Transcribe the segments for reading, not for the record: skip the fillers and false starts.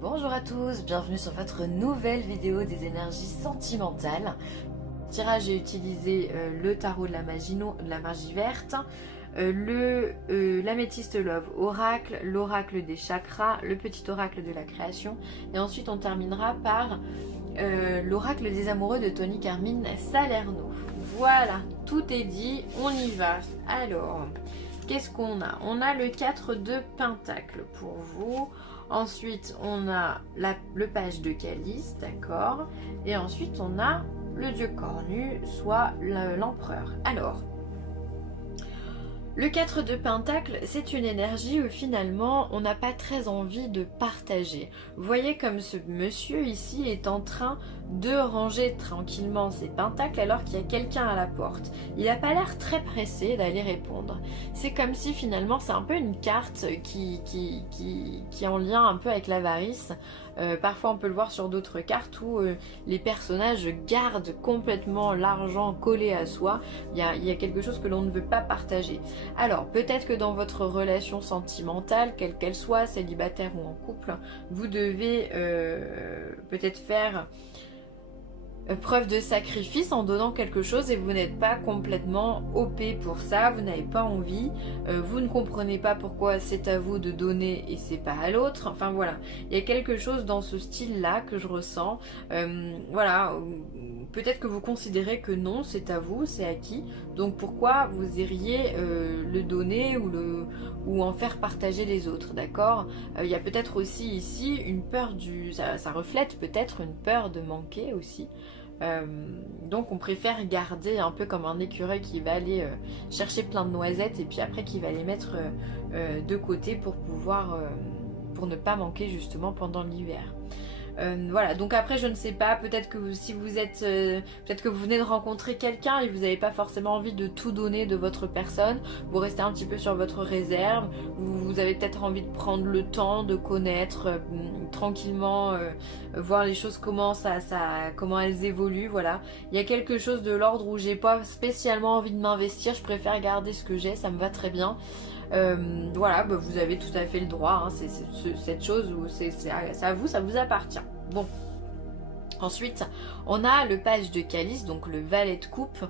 Bonjour à tous, bienvenue sur votre nouvelle vidéo des énergies sentimentales. Tirage, j'ai utilisé le tarot de la magie verte, l'améthyste love oracle, l'oracle des chakras, le petit oracle de la création et ensuite on terminera par l'oracle des amoureux de Tony Carmine Salerno. Voilà, tout est dit, on y va. Alors, qu'est-ce qu'on a? On a le 4 de Pentacle pour vous. Ensuite, on a le page de Calice, d'accord. Et ensuite, on a le dieu cornu, soit l'empereur. Alors, le 4 de Pentacle, c'est une énergie où finalement, on n'a pas très envie de partager. Vous voyez comme ce monsieur ici est en train de ranger tranquillement ses pentacles alors qu'il y a quelqu'un à la porte. Il n'a pas l'air très pressé d'aller répondre. C'est comme si finalement c'est un peu une carte qui est en lien un peu avec l'avarice. Parfois on peut le voir sur d'autres cartes où les personnages gardent complètement l'argent collé à soi. Il y a quelque chose que l'on ne veut pas partager. Alors peut-être que dans votre relation sentimentale, quelle qu'elle soit, célibataire ou en couple, vous devez peut-être faire preuve de sacrifice en donnant quelque chose et vous n'êtes pas complètement OP pour ça, vous n'avez pas envie, vous ne comprenez pas pourquoi c'est à vous de donner et c'est pas à l'autre, enfin voilà, il y a quelque chose dans ce style là que je ressens, voilà, peut-être que vous considérez que non, c'est à vous, c'est acquis, donc pourquoi vous iriez le donner ou en faire partager les autres, d'accord. Il y a peut-être aussi ici une peur ça reflète peut-être une peur de manquer aussi. Donc on préfère garder un peu comme un écureuil qui va aller chercher plein de noisettes et puis après qui va les mettre de côté pour pouvoir pour ne pas manquer justement pendant l'hiver. Voilà, donc après je ne sais pas, peut-être que si vous êtes peut-être que vous venez de rencontrer quelqu'un et vous n'avez pas forcément envie de tout donner de votre personne, vous restez un petit peu sur votre réserve, vous avez peut-être envie de prendre le temps de connaître tranquillement, voir les choses comment elles évoluent, voilà. Il y a quelque chose de l'ordre où j'ai pas spécialement envie de m'investir, je préfère garder ce que j'ai, ça me va très bien. Voilà, bah vous avez tout à fait le droit, hein, c'est cette chose où c'est à vous, ça vous appartient. Bon, ensuite on a le page de Calice, donc le valet de coupe,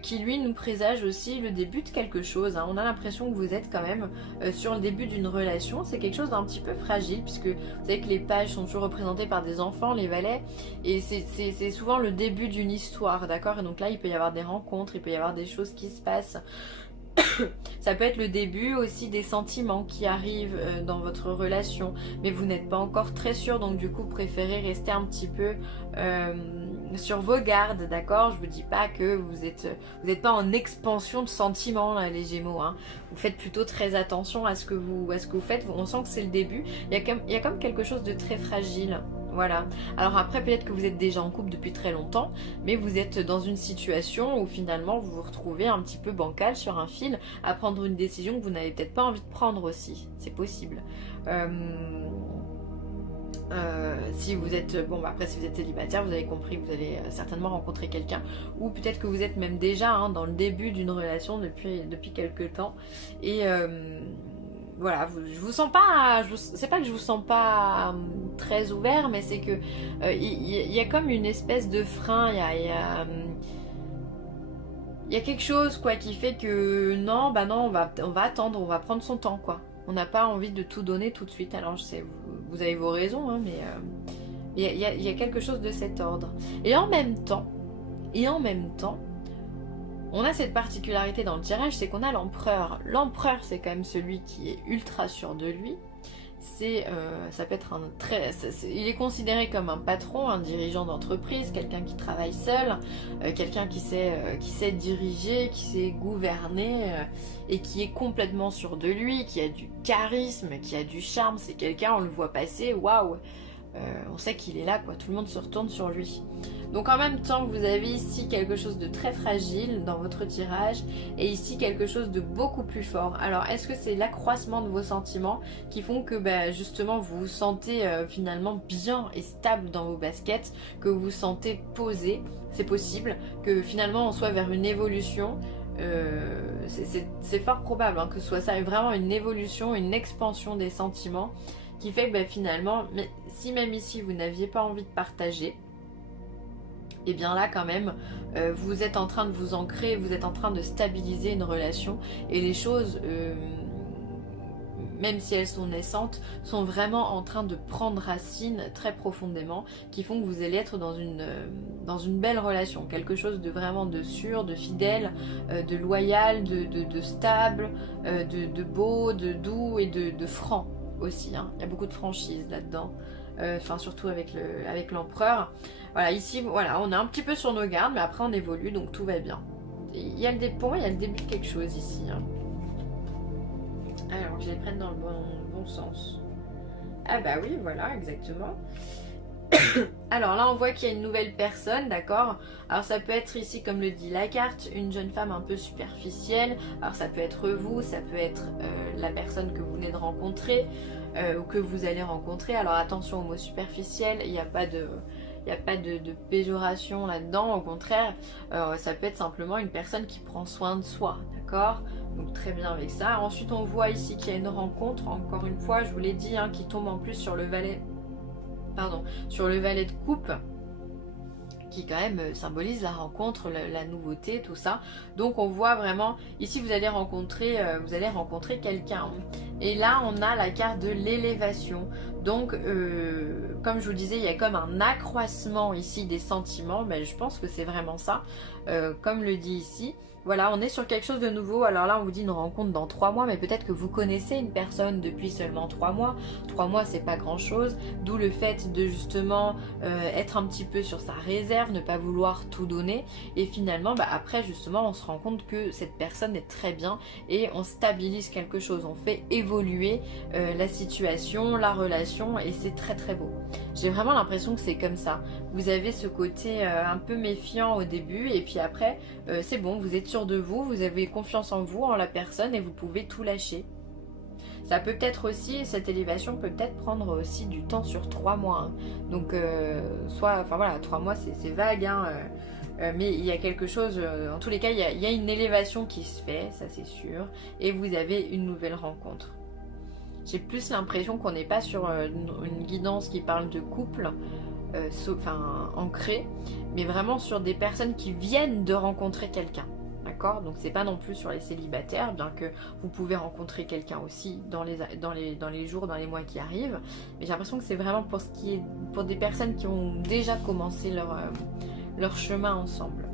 qui lui nous présage aussi le début de quelque chose, hein. On a l'impression que vous êtes quand même sur le début d'une relation, c'est quelque chose d'un petit peu fragile puisque vous savez que les pages sont toujours représentées par des enfants, les valets, et c'est souvent le début d'une histoire, d'accord. Et donc là il peut y avoir des rencontres, il peut y avoir des choses qui se passent. Ça peut être le début aussi des sentiments qui arrivent dans votre relation, mais vous n'êtes pas encore très sûr, donc du coup préférez rester un petit peu sur vos gardes, d'accord. Je vous dis pas que vous êtes pas en expansion de sentiments là, les Gémeaux, hein. Vous faites plutôt très attention à ce que vous faites. On sent que c'est le début. Il y a comme quelque chose de très fragile. Voilà. Alors après, peut-être que vous êtes déjà en couple depuis très longtemps, mais vous êtes dans une situation où finalement vous vous retrouvez un petit peu bancal sur un fil à prendre une décision que vous n'avez peut-être pas envie de prendre aussi. C'est possible. Si vous êtes, bon bah après si vous êtes célibataire, vous avez compris que vous allez certainement rencontrer quelqu'un, ou peut-être que vous êtes même déjà hein, dans le début d'une relation depuis quelques temps, et voilà, je vous sens pas, c'est pas que je vous sens pas très ouvert, mais c'est que il y a comme une espèce de frein, il y a quelque chose quoi qui fait que non, bah non, on va attendre, on va prendre son temps quoi. On n'a pas envie de tout donner tout de suite. Alors je sais, vous avez vos raisons, hein, mais il y a quelque chose de cet ordre. Et en même temps, on a cette particularité dans le tirage, c'est qu'on a l'empereur. L'empereur, c'est quand même celui qui est ultra sûr de lui. Ça peut être il est considéré comme un patron, un dirigeant d'entreprise, quelqu'un qui travaille seul, quelqu'un qui sait diriger, qui sait gouverner et qui est complètement sûr de lui, qui a du charisme, qui a du charme. C'est quelqu'un, on le voit passer, waouh, on sait qu'il est là, quoi. Tout le monde se retourne sur lui. Donc en même temps, vous avez ici quelque chose de très fragile dans votre tirage et ici quelque chose de beaucoup plus fort. Alors est-ce que c'est l'accroissement de vos sentiments qui font que bah, justement vous vous sentez finalement bien et stable dans vos baskets, que vous vous sentez posé? C'est possible que finalement on soit vers une évolution. C'est fort probable hein, que ce soit ça, vraiment une évolution, une expansion des sentiments qui fait que bah, finalement, mais si même ici vous n'aviez pas envie de partager, et bien là quand même, vous êtes en train de vous ancrer, vous êtes en train de stabiliser une relation, et les choses, même si elles sont naissantes, sont vraiment en train de prendre racine très profondément, qui font que vous allez être dans une belle relation, quelque chose de vraiment de sûr, de fidèle, de loyal, de stable, de beau, de doux et de franc aussi, hein. Il y a beaucoup de franchise là-dedans, enfin surtout avec l'empereur. Voilà, ici, voilà, on est un petit peu sur nos gardes, mais après on évolue, donc tout va bien. Il y a le point, il y a le début de quelque chose ici, hein. Alors, je les prenne dans le bon sens. Ah bah oui, voilà, exactement. Alors là, on voit qu'il y a une nouvelle personne, d'accord? Alors ça peut être ici, comme le dit la carte, une jeune femme un peu superficielle. Alors ça peut être vous, ça peut être la personne que vous venez de rencontrer ou que vous allez rencontrer. Alors attention au mot superficiel, il n'y a pas de péjoration là-dedans, au contraire, ça peut être simplement une personne qui prend soin de soi, d'accord? Donc très bien avec ça. Ensuite on voit ici qu'il y a une rencontre, encore une fois, je vous l'ai dit, hein, qui tombe en plus sur le valet, sur le valet de coupe, qui quand même symbolise la rencontre, la nouveauté, tout ça. Donc on voit vraiment, ici vous allez rencontrer quelqu'un. Et là on a la carte de l'élévation. Donc comme je vous disais, il y a comme un accroissement ici des sentiments, mais je pense que c'est vraiment ça, comme le dit ici. Voilà, on est sur quelque chose de nouveau. Alors là, on vous dit une rencontre dans 3 mois, mais peut-être que vous connaissez une personne depuis seulement 3 mois. 3 mois, c'est pas grand-chose. D'où le fait de justement être un petit peu sur sa réserve, ne pas vouloir tout donner. Et finalement, bah, après, justement, on se rend compte que cette personne est très bien et on stabilise quelque chose. On fait évoluer la situation, la relation, et c'est très très beau. J'ai vraiment l'impression que c'est comme ça. Vous avez ce côté un peu méfiant au début, et puis après, c'est bon, vous êtes sûr de vous, vous avez confiance en vous, en la personne, et vous pouvez tout lâcher. Ça peut peut-être aussi, cette élévation peut peut-être prendre aussi du temps sur 3 mois, hein. Donc enfin voilà, 3 mois c'est vague, hein, mais il y a quelque chose, en tous les cas il y a une élévation qui se fait, ça c'est sûr, et vous avez une nouvelle rencontre. J'ai plus l'impression qu'on n'est pas sur une guidance qui parle de couple, enfin ancré, mais vraiment sur des personnes qui viennent de rencontrer quelqu'un. D'accord? Donc c'est pas non plus sur les célibataires, bien que vous pouvez rencontrer quelqu'un aussi dans les jours, dans les mois qui arrivent. Mais j'ai l'impression que c'est vraiment pour des personnes qui ont déjà commencé leur chemin ensemble.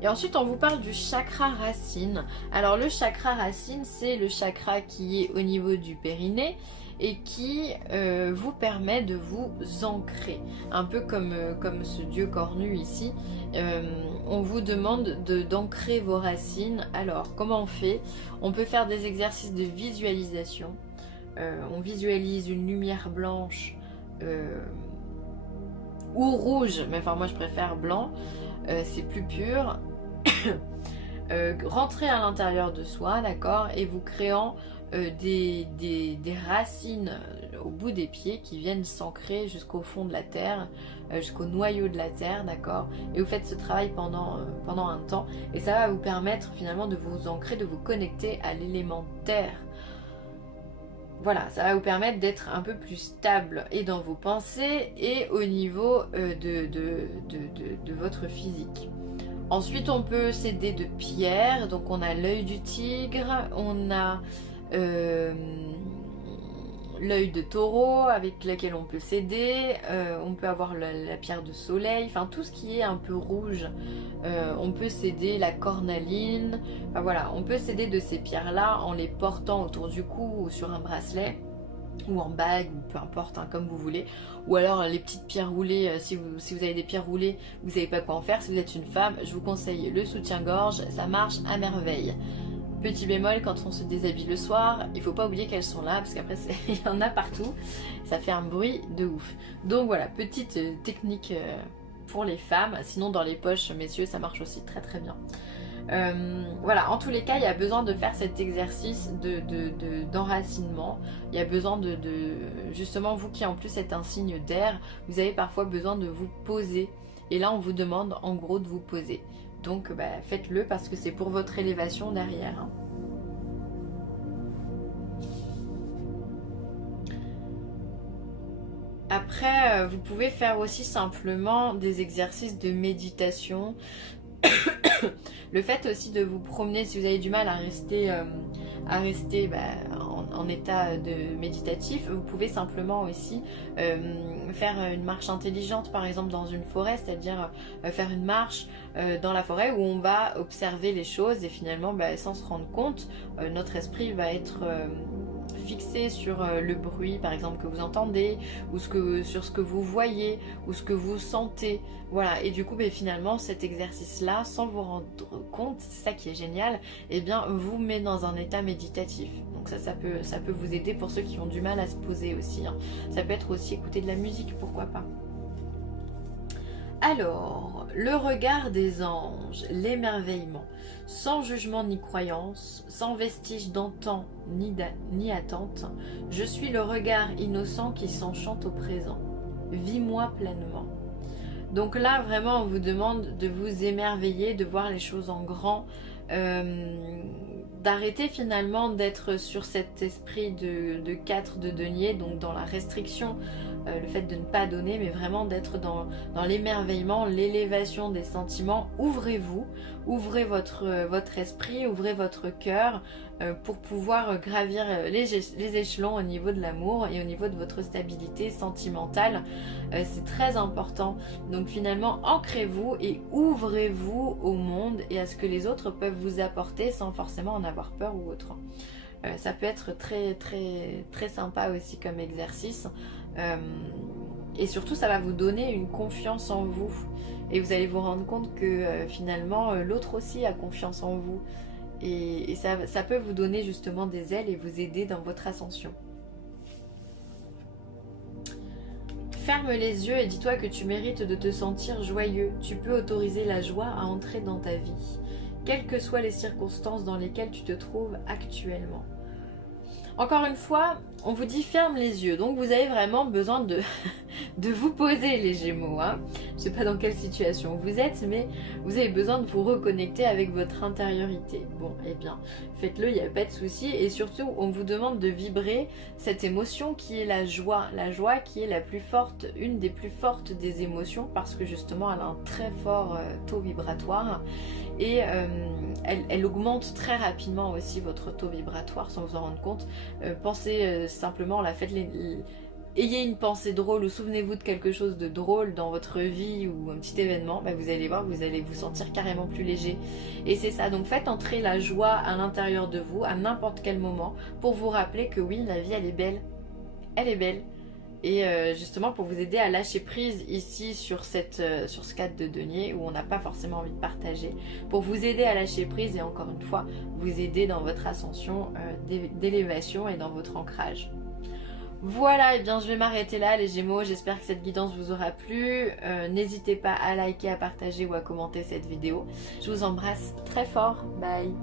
Et ensuite on vous parle du chakra racine. Alors le chakra racine, c'est le chakra qui est au niveau du périnée et qui vous permet de vous ancrer. Un peu comme ce dieu cornu ici, on vous demande d'ancrer vos racines. Alors comment on fait? On peut faire des exercices de visualisation. On visualise une lumière blanche ou rouge, mais enfin moi je préfère blanc, c'est plus pur. Rentrez à l'intérieur de soi, d'accord, et vous créant des racines au bout des pieds qui viennent s'ancrer jusqu'au fond de la terre, jusqu'au noyau de la terre, d'accord, et vous faites ce travail pendant un temps, et ça va vous permettre finalement de vous ancrer, de vous connecter à l'élément terre. Voilà, ça va vous permettre d'être un peu plus stable et dans vos pensées et au niveau de votre physique. Ensuite, on peut s'aider de pierres. Donc, on a l'œil du tigre, on a l'œil de taureau avec laquelle on peut s'aider. On peut avoir la pierre de soleil. Enfin, tout ce qui est un peu rouge. On peut s'aider la cornaline. Enfin, voilà, on peut s'aider de ces pierres-là en les portant autour du cou ou sur un bracelet, ou en bague, ou peu importe, hein, comme vous voulez. Ou alors les petites pierres roulées, si vous avez des pierres roulées, vous savez pas quoi en faire, si vous êtes une femme, je vous conseille le soutien-gorge, ça marche à merveille. Petit bémol, quand on se déshabille le soir, il faut pas oublier qu'elles sont là, parce qu'après il y en a partout, ça fait un bruit de ouf. Donc voilà, petite technique pour les femmes, sinon dans les poches, messieurs, ça marche aussi très très bien. Voilà, en tous les cas, il y a besoin de faire cet exercice d'enracinement. Il y a besoin justement, vous qui en plus êtes un signe d'air, vous avez parfois besoin de vous poser. Et là, on vous demande en gros de vous poser. Donc, faites-le parce que c'est pour votre élévation derrière, hein. Après, vous pouvez faire aussi simplement des exercices de méditation. Le fait aussi de vous promener, si vous avez du mal à rester en état de méditatif, vous pouvez simplement aussi faire une marche intelligente, par exemple dans une forêt, c'est-à-dire faire une marche dans la forêt où on va observer les choses et finalement sans se rendre compte, notre esprit va être fixé sur le bruit par exemple que vous entendez ou sur ce que vous voyez ou ce que vous sentez, voilà. Et du coup finalement cet exercice là, sans vous rendre compte, c'est ça qui est génial, et bien vous met dans un état méditatif. Donc ça peut vous aider pour ceux qui ont du mal à se poser aussi, hein. Ça peut être aussi écouter de la musique, pourquoi pas. Alors, le regard des anges, l'émerveillement, sans jugement ni croyance, sans vestige d'antan ni attente, je suis le regard innocent qui s'enchante au présent. Vis-moi pleinement. Donc là, vraiment, on vous demande de vous émerveiller, de voir les choses en grand, d'arrêter finalement d'être sur cet esprit de 4 de denier, donc dans la restriction, le fait de ne pas donner, mais vraiment d'être dans l'émerveillement, l'élévation des sentiments. Ouvrez-vous, ouvrez votre esprit, ouvrez votre cœur pour pouvoir gravir les échelons au niveau de l'amour et au niveau de votre stabilité sentimentale. C'est très important. Donc finalement, ancrez-vous et ouvrez-vous au monde et à ce que les autres peuvent vous apporter sans forcément en avoir peur ou autre. Ça peut être très très très sympa aussi comme exercice. Et surtout ça va vous donner une confiance en vous et vous allez vous rendre compte que finalement l'autre aussi a confiance en vous et ça peut vous donner justement des ailes et vous aider dans votre ascension. Ferme les yeux et dis-toi que tu mérites de te sentir joyeux. Tu peux autoriser la joie à entrer dans ta vie, quelles que soient les circonstances dans lesquelles tu te trouves actuellement. Encore une fois, on vous dit ferme les yeux, donc vous avez vraiment besoin de vous poser les Gémeaux, hein. Je sais pas dans quelle situation vous êtes, mais vous avez besoin de vous reconnecter avec votre intériorité. Bon, eh bien, faites-le, il n'y a pas de souci. Et surtout, on vous demande de vibrer cette émotion qui est la joie qui est la plus forte, une des plus fortes des émotions, parce que justement, elle a un très fort taux vibratoire. Et elle augmente très rapidement aussi votre taux vibratoire sans vous en rendre compte. Pensez simplement, ayez une pensée drôle ou souvenez-vous de quelque chose de drôle dans votre vie ou un petit événement, vous allez voir, vous allez vous sentir carrément plus léger. Et c'est ça, donc faites entrer la joie à l'intérieur de vous à n'importe quel moment pour vous rappeler que oui, la vie elle est belle. Elle est belle. Et justement pour vous aider à lâcher prise ici sur ce cadre de denier où on n'a pas forcément envie de partager, pour vous aider à lâcher prise et encore une fois vous aider dans votre ascension d'élévation et dans votre ancrage. Voilà, et bien je vais m'arrêter là les Gémeaux, j'espère que cette guidance vous aura plu. N'hésitez pas à liker, à partager ou à commenter cette vidéo. Je vous embrasse très fort, bye.